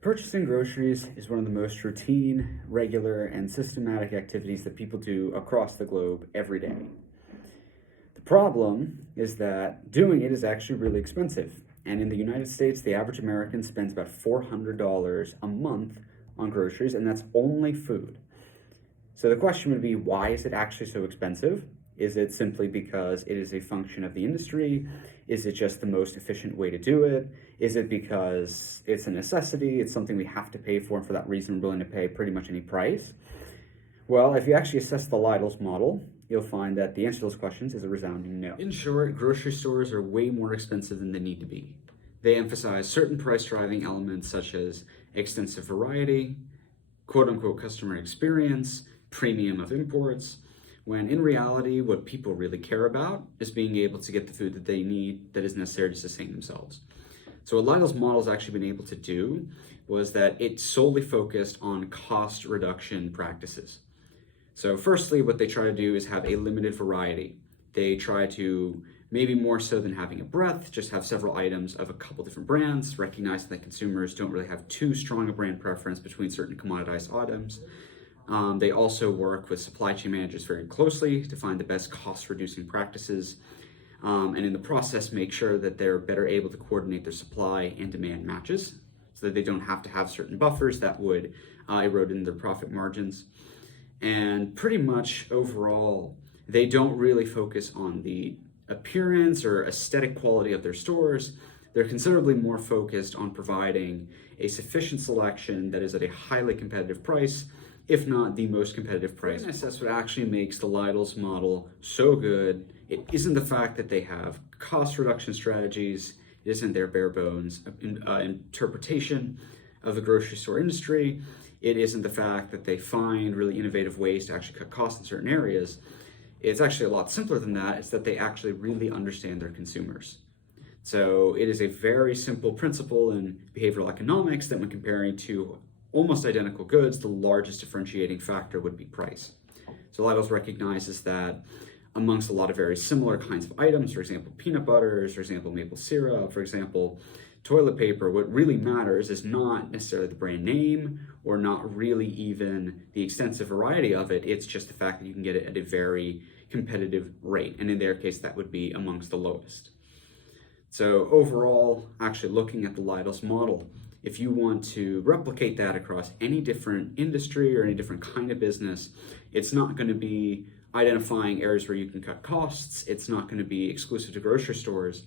Purchasing groceries is one of the most routine, regular, and systematic activities that people do across the globe every day. The problem is that doing it is actually really expensive. And in the United States, the average American spends about $400 a month on groceries, and that's only food. So the question would be, why is it actually so expensive? Is it simply because it is a function of the industry? Is it just the most efficient way to do it? Is it because it's a necessity? It's something we have to pay for, and for that reason we're willing to pay pretty much any price? Well, if you actually assess the Lidl's model, you'll find that the answer to those questions is a resounding no. In short, grocery stores are way more expensive than they need to be. They emphasize certain price-driving elements such as extensive variety, quote-unquote customer experience, premium of imports, when in reality, what people really care about is being able to get the food that they need that is necessary to sustain themselves. So what Lidl's model has actually been able to do was that it solely focused on cost reduction practices. So firstly, what they try to do is have a limited variety. They try to, maybe more so than having a breadth, just have several items of a couple different brands, recognizing that consumers don't really have too strong a brand preference between certain commoditized items. They also work with supply chain managers very closely to find the best cost-reducing practices, and in the process make sure that they're better able to coordinate their supply and demand matches so that they don't have to have certain buffers that would erode in their profit margins. And pretty much overall, they don't really focus on the appearance or aesthetic quality of their stores. They're considerably more focused on providing a sufficient selection that is at a highly competitive price, if not the most competitive price. And that's what actually makes the Lidl's model so good. It isn't the fact that they have cost reduction strategies, it isn't their bare bones interpretation of the grocery store industry, it isn't the fact that they find really innovative ways to actually cut costs in certain areas. It's actually a lot simpler than that. It's that they actually really understand their consumers. So it is a very simple principle in behavioral economics that when comparing to almost identical goods, the largest differentiating factor would be price. So Lidl's recognizes that amongst a lot of very similar kinds of items, for example, peanut butters, for example, maple syrup, for example, toilet paper, what really matters is not necessarily the brand name or not really even the extensive variety of it. It's just the fact that you can get it at a very competitive rate. And in their case, that would be amongst the lowest. So overall, actually looking at the Lidl's model, if you want to replicate that across any different industry or any different kind of business, it's not going to be identifying areas where you can cut costs. It's not going to be exclusive to grocery stores.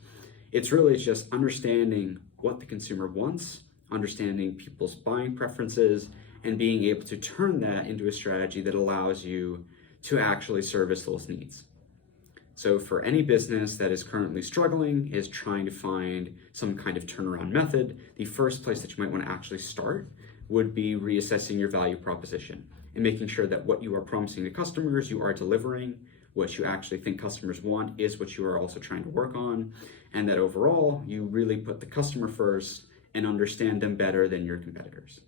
It's really just understanding what the consumer wants, understanding people's buying preferences, and being able to turn that into a strategy that allows you to actually service those needs. So for any business that is currently struggling, is trying to find some kind of turnaround method, the first place that you might want to actually start would be reassessing your value proposition and making sure that what you are promising to customers, you are delivering, what you actually think customers want is what you are also trying to work on, and that overall, you really put the customer first and understand them better than your competitors.